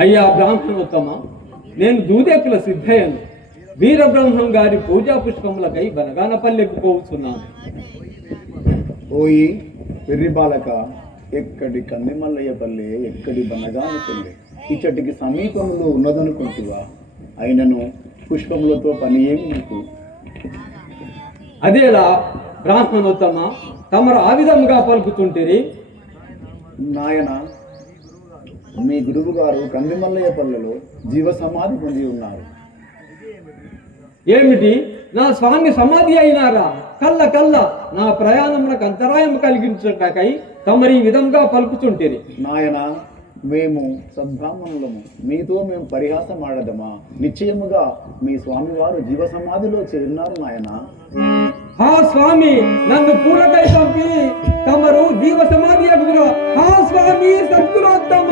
అయ్యా బ్రాహ్మణోత్తమ నేను దూదేకుల సిద్ధయ్యను. వీరబ్రహ్మం గారి పూజా పుష్పములకై బనగానపల్లెకు పోవుతున్నాను ఓయి వెర్రి బాలక ఎక్కడి కందిమల్లయ్య పల్లె ఎక్కడి బనగాని పల్లె? ఇచ్చటికి సమీపంలో ఉన్నదనుకుంటువా? అయినను పుష్పములతో పని ఏమి నీకు? అదేలా బ్రాహ్మణోత్తమ తమరు ఆ విధముగా పలుకుతుంటిరి నాయన మీ గురువు గారు కందిమల్లయ్య పల్లెలో జీవ సమాధి పొంది ఉన్నారు. ఏమిటి? నా స్వామి సమాధి అయినారా? కల్ల కల్ల నా ప్రయాణమునకు అంతరాయం కలిగించటకై తమరి ఈ విధంగా పలుకుతుంటిరి నాయన మేము సద్బ్రాహ్మణులము మీతో మేము పరిహాసం ఆడదమా నిశ్చయముగా మీ స్వామివారు జీవ సమాధిలో చేరినారు నాయన. స్వామి నన్ను పూలకై పంపి తమరు జీవ సమాధి అగుదురా హా స్వామి సద్గురోత్తమ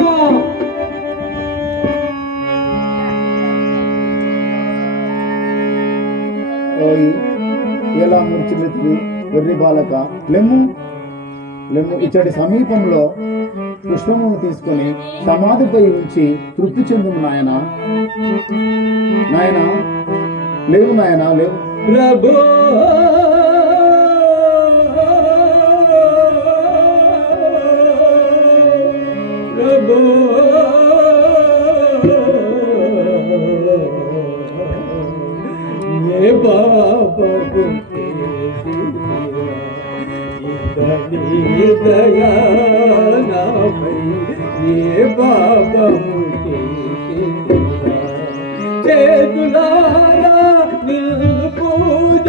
ఎలా మూర్చిమెత్తివి వెర్రి బాలక. లెమ్ము లెమ్ము ఇచ్చటి సమీపంలో పుష్పమును తీసుకొని సమాధిపై ఉంచి తృప్తి చెందుము నాయన. నాయన లేవు నాయన లేవు. ప్రభు చేతులారా నిన్ను పూజ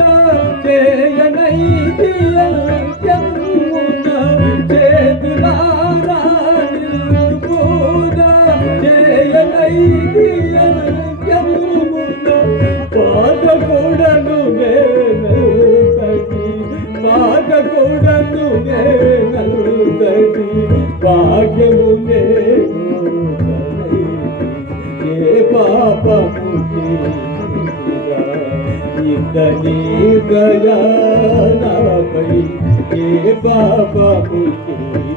చేయనైతి చేతులారా నిన్ను పూజ చేయనైతి పాదకూడను పాదకూడను భాగ్యము ఇతని దయానాపై ఏ పాపము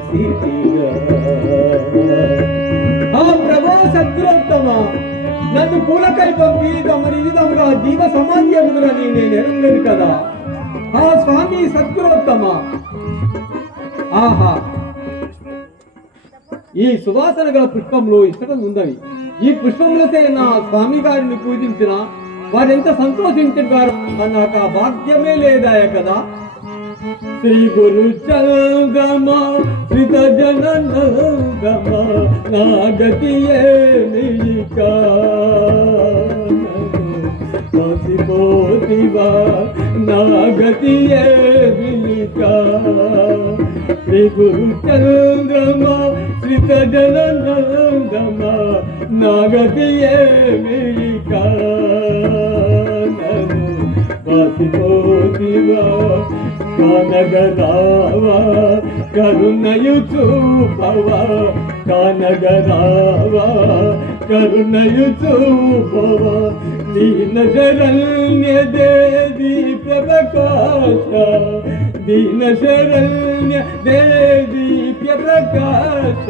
చేసిరా ఆ ప్రభా సత్యోత్తమ నన్ను పూలకై పంపి తమరి విధముగా జీవ సమాధి ఎదురని నేను ఎరగలేదు కదా? ఆ స్వామి సత్యోత్తమ ఆహా! ఈ సువాసన గల పుష్పంలో ఇష్టం ఉందవి ఈ పుష్పములతో నా స్వామి గారిని పూజించిన వారెంత సంతోషించారు నాకు ఆ భాగ్యమే లేదా కదా? శ్రీ గురు చంగమ శ్రిత జనగమ నా గతి ఏమికా నా గతి శ్రీ గురు చంద్రమ శ్రిత జనగమ నా గతి ఏమికా వాసిపోతివా కానగరావా కరుణయు చూపవా కానగరావా కరుణయు చూపవా. దీన శరణ్య దేవి ప్రకాశ దీన శరణ్య ప్రకాశ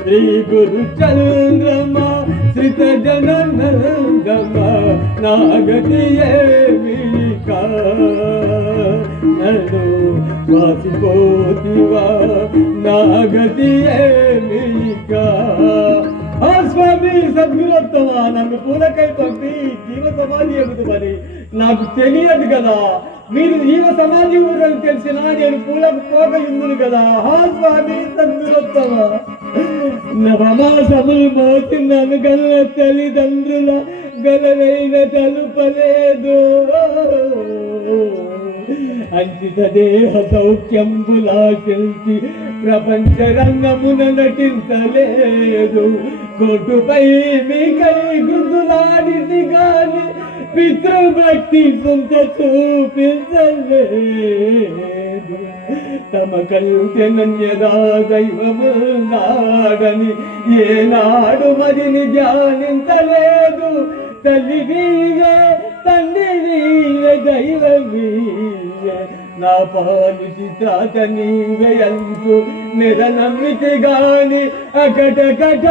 శ్రీ గురు చంద్రమ జీవిత జనందమ నాగతియేమిక నన్ను వాసిపోతివా నాగతి ఏమికా స్వామి సద్గురోత్తమ నన్ను పూలకై పంపి జీవ సమాధి ఎగుతుమని నాకు తెలియదు కదా. మీరు జీవ సమాధి ఊరని తెలిసినా నేను పూలకు పోక ఇందును కదా. హా స్వామి సద్గురోత్తమ నవమాసములు మోసినాను గల్ల తల్లిదండ్రుల గలవైన తలుపలేదు అంచిత దేహ సౌఖ్యంబులా తెలిసి ప్రపంచ రంగమున నటించలేదు. కోటుపై మీకై గుర్తులాడింది గాని పితృభక్తి సొంత చూపించలేదు. తమ కంచెనన్యదా దైవము ఏనాడు మదిని ధ్యానించలేదు. తల్లి నీవే తండ్రి నీవే దైవమీవే నా పాలు చిత్రాత నీవే అంటూ నిరనమ్మితి గాని అకట కట.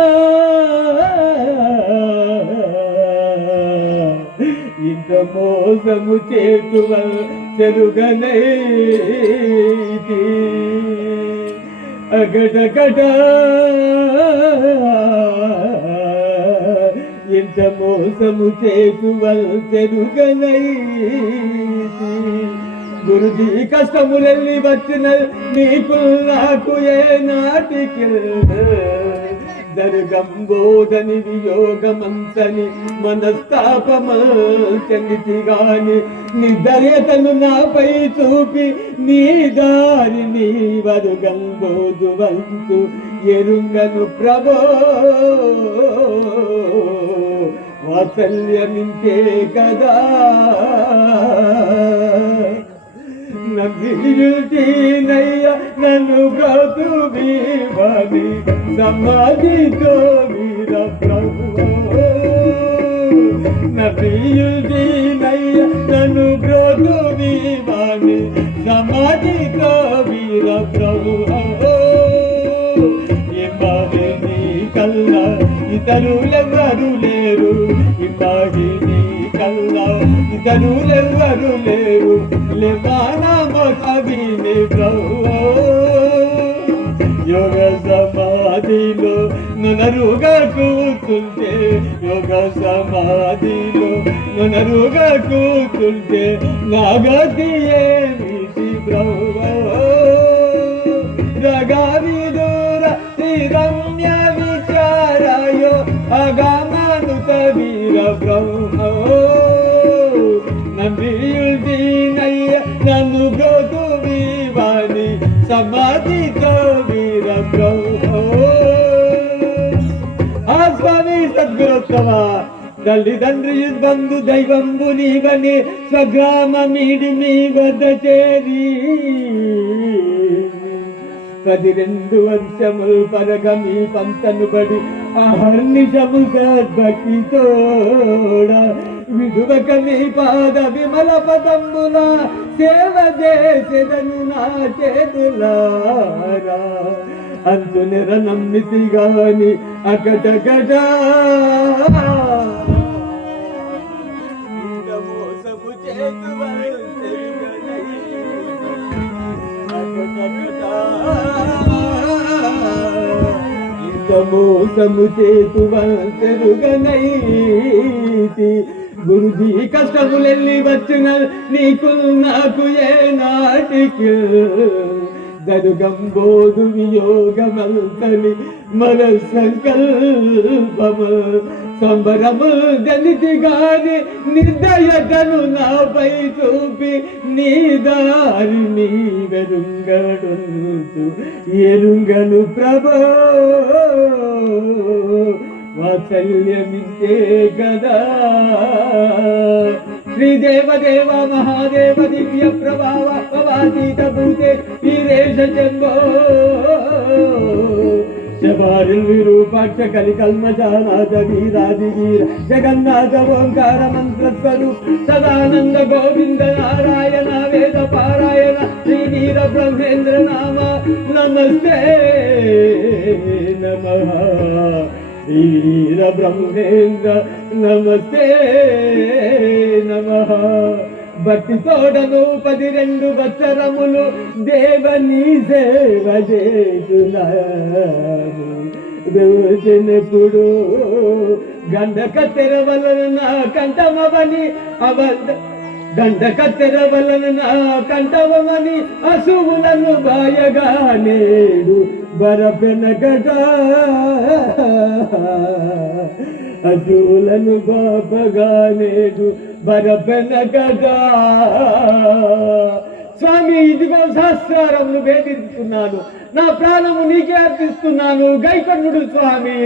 ఇంత మోసము చేతువ చెరుగనైతి అగట ఎంత మోసము చేతువల్ గురుజీ కష్టములెల్లి వచ్చిన నీకు నాకు ఏ నాటికి జరుగంబోదని వియోగమంతని మనస్తాపమంతనితి గాని నిదర్యతను నాపై చూపి నీ దారి నీ వరుగంబోదు వంతు ఎరుంగను ప్రభో. వాత్సల్యమించే కదా. నమ్మిల్తీనయ్య నన్ను బ్రతు సమాధితో వీర ప్రభు. నమ్మిల్తీనయ్య నన్ను బ్రతు సమాధితో వీర ప్రభు. ఇమ్మని కల్లా ఇతరులెవరు ఇతను ఇతరులెవరు లేరు? లేమానామ ప్రభు. యోగ సమాధిలో నునరుగా కూతుంటే యోగ సమాధిలో నునరుగా కూతుంటే నాగతి ఏమిటి ప్రభు? రగారి దూర శ్రీరమ్య విచారయో అగమను వీర బ్రహ్మ. సమాధితో వీర బ్రహ్మ. ఆ స్వామి సద్గురోత్తమ తల్లిదండ్రి బంధు దైవంబు నీవని స్వగ్రామ మీడి మీ వద్ద చేరి. పది రెండు వర్షములు పరగమి పంతను పడి అహర్నిశము సద్భక్తి విడువక మీ పాద విమల పదంబుల సేవ చేసేదని నా చేతులారా. అంతు నిరనమ్మితి గాని అకటకట. మోసపు చేతువ మోసము చేతువంతరుగనైతి గురుజీ కష్టములెల్లి వచ్చిన నీకు నాకు ఏ నాటికి? జరుగంబోదు వియోగమంతని మన సంకల్పము సంబరము జనితి గాని నిర్దయతను నాపై చూపి నీ దారి నీ వెరుంగడు ఎరుంగను ప్రభో వాత్సల్యమిద్దే కదా శ్రీదేవదేవ మహాదేవ దివ్య ప్రభావ పవాతీత భూతే వీరేశ చంబో శబారిల్ విరూపాక్ష కలి కల్మజానాథ వీరాది వీర జగన్నాథ ఓంకార మంత్రస్వరు సదానంద గోవింద నారాయణ వేద పారాయణ శ్రీ వీర బ్రహ్మేంద్ర నామ నమస్తే నమ. వీర బ్రహ్మేంద్ర నమస్తే నమ. భక్తి తోడను పది రెండు వత్సరములు దేవనీ సేవ చేసినప్పుడు గండక తెరవలన నా కంఠమవని అబద్ధ గండక తెరవలన నా కంఠమవని అశువులను బాయగా నేడు బరపెనకట అశువులను బాపగా నేడు బరపెనగట స్వామి ఇదిగో శాస్త్రారమును వేధిస్తున్నాను నా ప్రాణము నీకే అర్పిస్తున్నాను. గైకన్నుడు స్వామి.